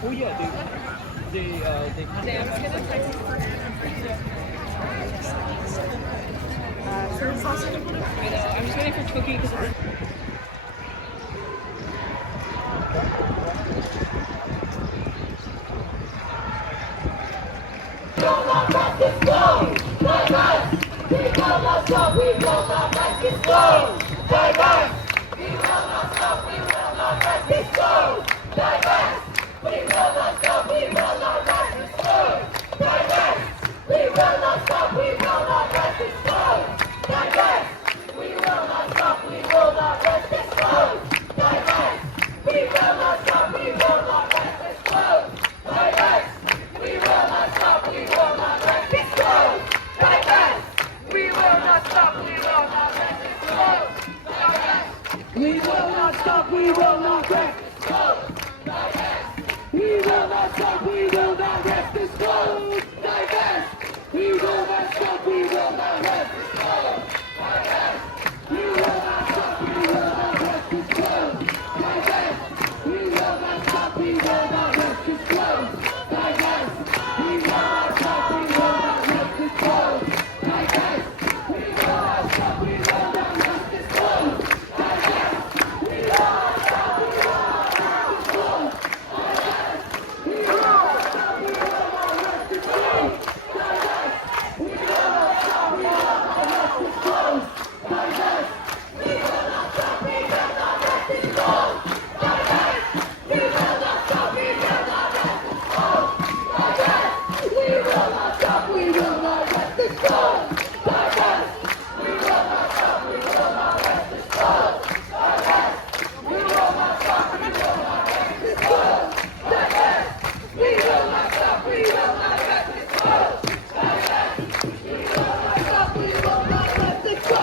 Oh yeah, they I'm just gonna text you for sausage. I know. I'm just waiting for Cookie because it's. We will not let this go! Diverse! We will not stop! We will not let this go! Diverse! We will not stop! We will not let this go! Diverse! We will not stop! We will not let this go! Diverse! We will not stop! We will not let this go! Diverse! We will not stop! We will not let this go! Diverse! We will not stop! We will not let this go! Diverse! We will not stop, we will not let this go! Diverse! We will not stop, we will not let this go! Diverse! We will not stop, we will not let this go! Diverse! We will not stop, we will not let this go! Diverse! We will not stop, we will not let this go! Diverse! We will not stop, we will not let this go! Diverse! We will not stop, we will not let this go! Diverse! We will not stop, we will not let this go! Diverse! We will not stop, we will not let this go! Diverse! We will not stop, we will not let this go! Diverse! We will not stop, we will not let this go! Diverse! We will not stop, we will not let this go! Diverse! We will not stop, we will not let this go! Diverse! We will not stop, we will not let this go! Diverse! We will not stop, we will not let this go! Diverse! We will not stop, we will not let this go! Diverse! We will not stop, we will not let this go! Diverse! We will not stop, we will not let this go! Diverse! We will not stop, we will not let this go!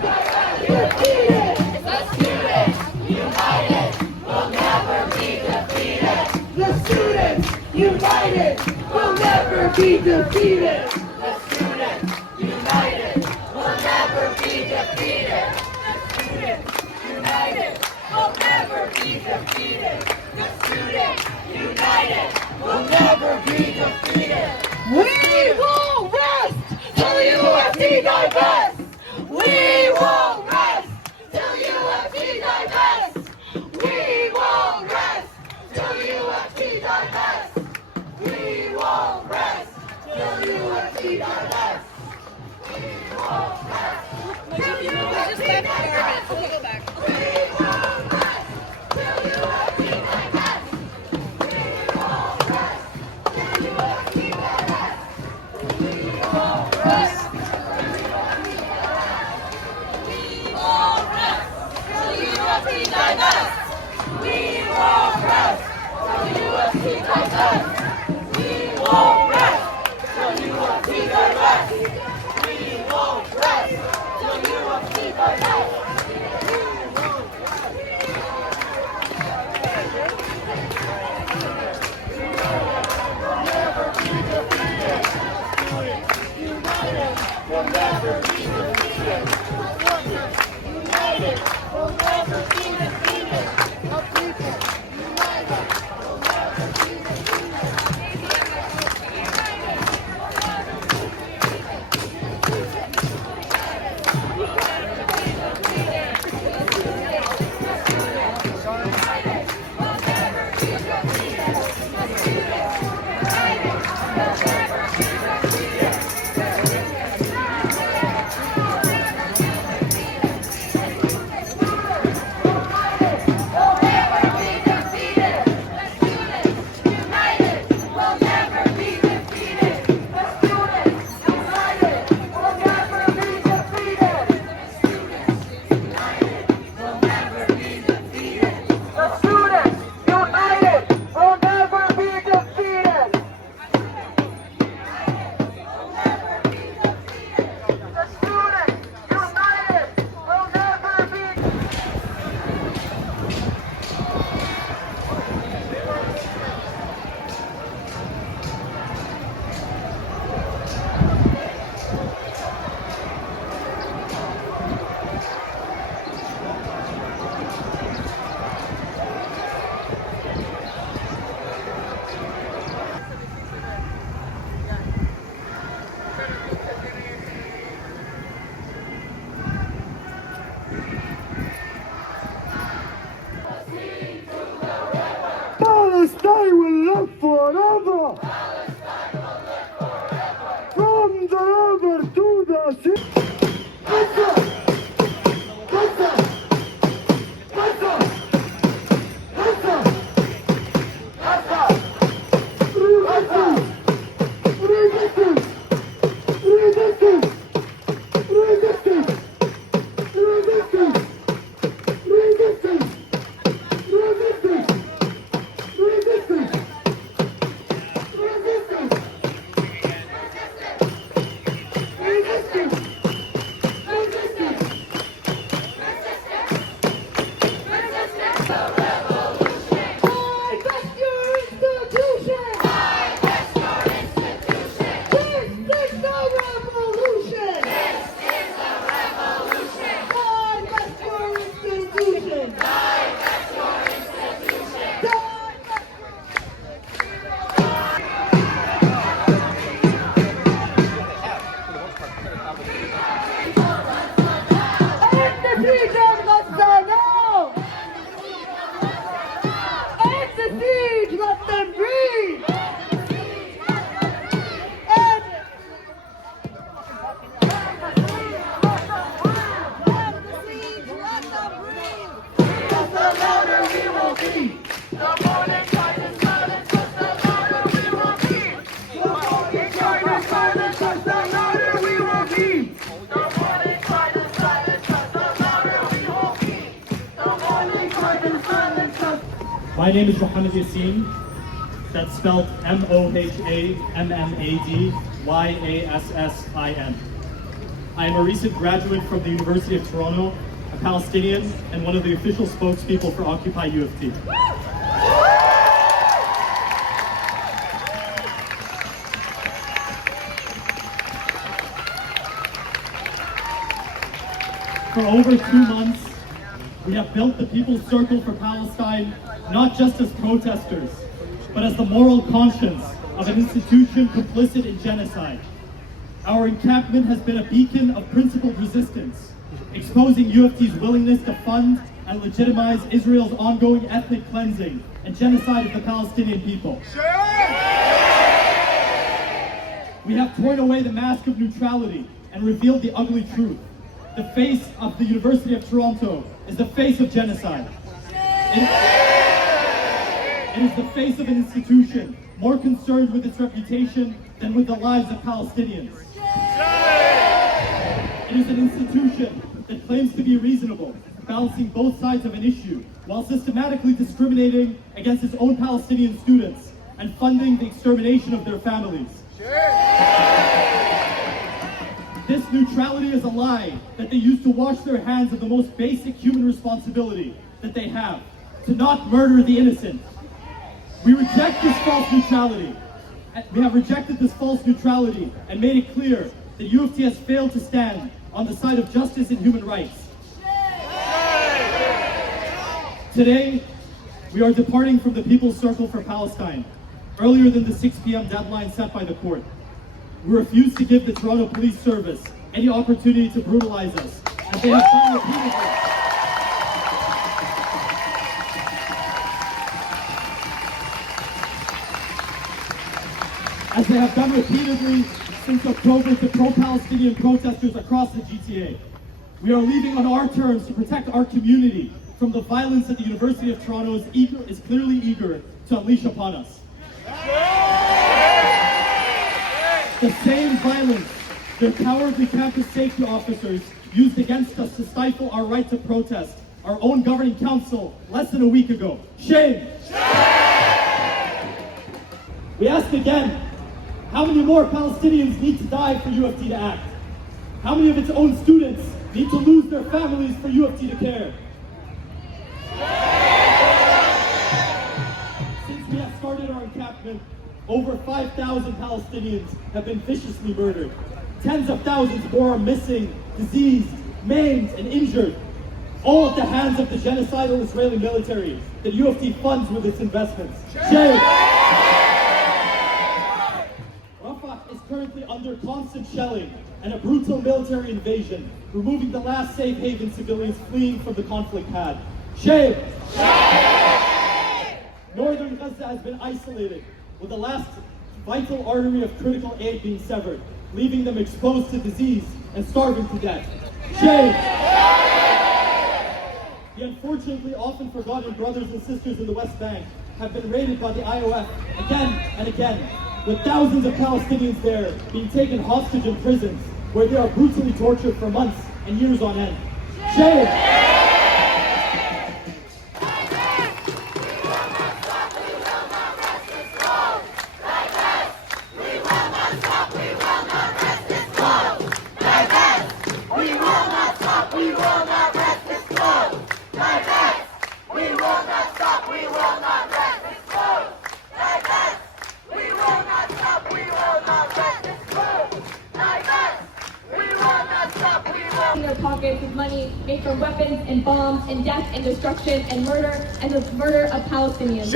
Diverse! Defeated! The students united will never be defeated! The students united will never be defeated! The students united will never be defeated! The students united will never be defeated! The students united will never be defeated! We won't rest till UFT divests! We won't rest till UFT divests! We won't rest till UFT divests! We won't rest till UFT divests! We won't rest till UFT divests! We'll go back. We won't rest till UFT divests! We won't rest till UFT divests! We won't rest till UFT divests! We won't rest till UFT divests! We won't rest till UFT divests! We won't rest till UFT divests! We'll never be defeated! United will never be defeated! The people united will never be defeated! United My name is Mohammed Yassin. That's spelled Mohammadyasin. I am a recent graduate from the University of Toronto, a Palestinian, and one of the official spokespeople for Occupy U of T. For over 2 months, we have built the People's Circle for Palestine not just as protesters, but as the moral conscience of an institution complicit in genocide. Our encampment has been a beacon of principled resistance, exposing U of T's willingness to fund and legitimize Israel's ongoing ethnic cleansing and genocide of the Palestinian people. We have torn away the mask of neutrality and revealed the ugly truth. The face of the University of Toronto is the face of genocide. It is the face of an institution more concerned with its reputation than with the lives of Palestinians. It is an institution that claims to be reasonable, balancing both sides of an issue, while systematically discriminating against its own Palestinian students and funding the extermination of their families. This neutrality is a lie that they use to wash their hands of the most basic human responsibility that they have, to not murder the innocent. We reject this false neutrality. We have rejected this false neutrality and made it clear that U of T has failed to stand on the side of justice and human rights. Today, we are departing from the People's Circle for Palestine, earlier than the 6 p.m. deadline set by the court. We refuse to give the Toronto Police Service any opportunity to brutalize us, as they have done repeatedly. As they have done repeatedly since October to pro-Palestinian protesters across the GTA. We are leaving on our terms to protect our community from the violence that the University of Toronto is clearly eager to unleash upon us. The same violence their cowardly campus safety officers used against us to stifle our right to protest our own governing council less than a week ago. Shame! We ask again, how many more Palestinians need to die for U of T to act? How many of its own students need to lose their families for U of T to care? Since we have started our encampment, over 5,000 Palestinians have been viciously murdered. Tens of thousands more are missing, diseased, maimed, and injured, all at the hands of the genocidal Israeli military that U of T funds with its investments. Shame! Rafah is currently under constant shelling and a brutal military invasion, removing the last safe haven civilians fleeing from the conflict had. Shame! Shame! Northern Gaza has been isolated, with the last vital artery of critical aid being severed, leaving them exposed to disease and starving to death. Shame! The unfortunately often forgotten brothers and sisters in the West Bank have been raided by the IOF again and again, with thousands of Palestinians there being taken hostage in prisons, where they are brutally tortured for months and years on end. Shame! Their pockets with money made from weapons and bombs and death and destruction and murder and the murder of Palestinians.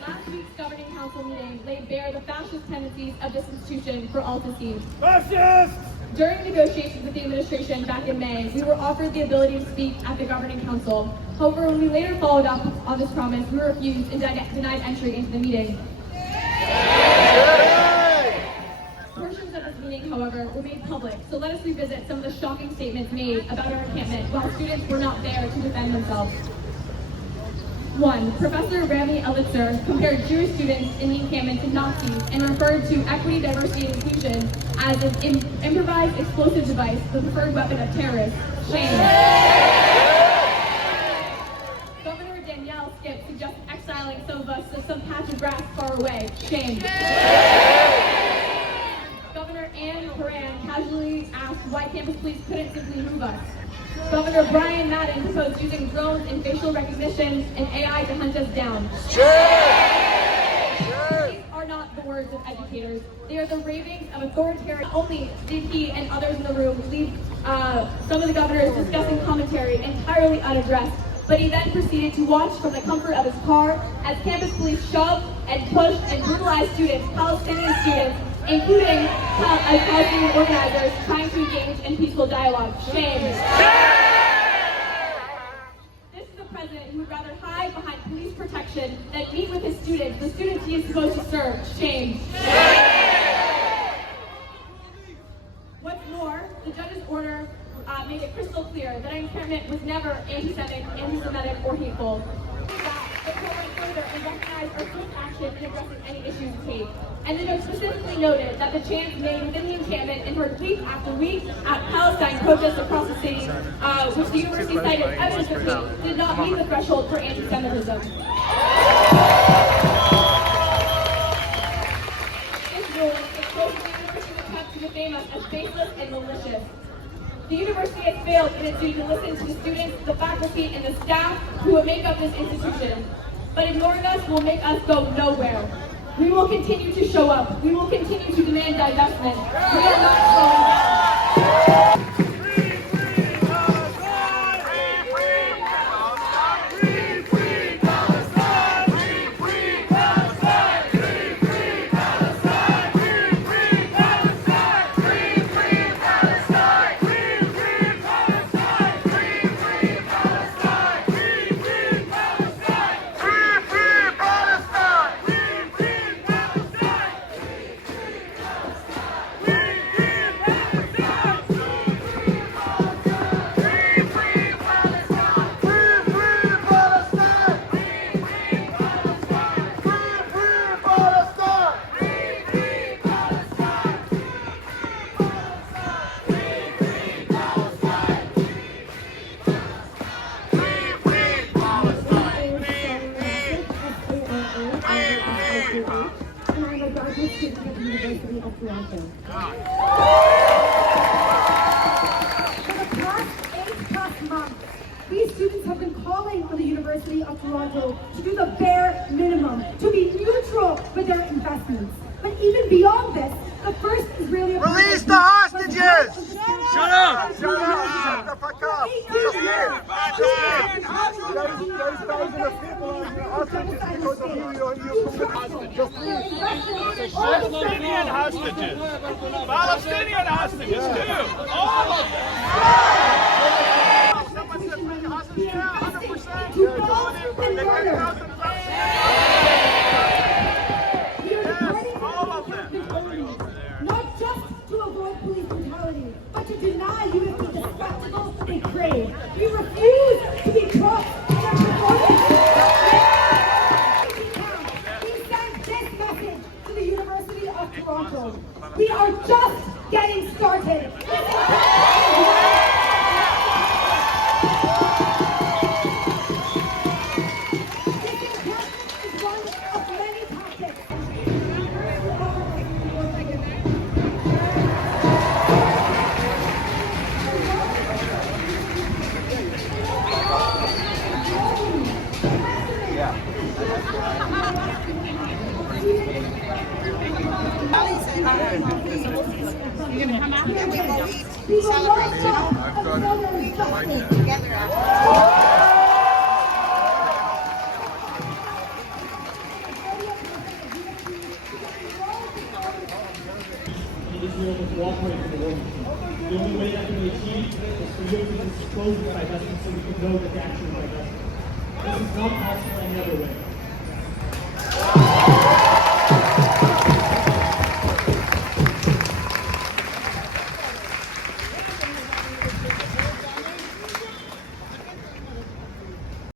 Last week's governing council meeting laid bare the fascist tendencies of this institution for all to see. Fascist! During negotiations with the administration back in May, we were offered the ability to speak at the governing council. However, when we later followed up on this promise, we refused and denied entry into the meeting. Portions of this meeting, however, were made public, so let us revisit some of the shocking statements made about our encampment while students were not there to defend themselves. 1. Professor Rami Elitzer compared Jewish students in the encampment to Nazis and referred to equity, diversity, and inclusion as an improvised explosive device, the preferred weapon of terrorists. Shame. away. Shame. Governor Ann Horan casually asked why campus police couldn't simply move us. Governor Brian Madden proposed using drones and facial recognition and AI to hunt us down. These are not the words of educators. They are the ravings of authoritarian. Not only did he and others in the room leave some of the governor's discussing commentary entirely unaddressed, but he then proceeded to watch from the comfort of his car as campus police shoved and pushed and brutalized students, Palestinian students, including Palestinian organizers trying to engage in peaceful dialogue. Shame. This is a president who would rather hide behind police protection than meet with his students, the students he is supposed to serve. Shame. What's more, the judge's order made it crystal clear that encampment was never anti-Semitic, or hateful. The court went further and recognized our swift action in addressing any issues with hate. And the note specifically noted that the chants made within the encampment and heard week after week at Palestine protests across the city, which the university cited evidence of hate, did not meet the threshold for anti-Semitism. This ruling exposed the university's attempt to defame us as baseless and malicious. The university has failed in its duty to listen to the students, the faculty, and the staff who would make up this institution. But ignoring us will make us go nowhere. We will continue to show up. We will continue to demand divestment. We are not slowing down. For the past 8+ months, these students have been calling on the University of Toronto to do the bare minimum, to be neutral with their investments. But even beyond this, the first Israeli Release the hostages! Shut up! Shut up! Palestinian hostages! Palestinian hostages too! All of them! Someone said bring hostages now, 100%! To both and murder. Not just to avoid police brutality, but to deny USC the spectacle they crave. We refuse to be crossed in their performance. We send this message to the University of Toronto. We are just getting started. Israel to cooperate with the war machine. The only way that can be achieved is for you to disclose the divestment so we can know that the action is divestment. This is not possible any other way.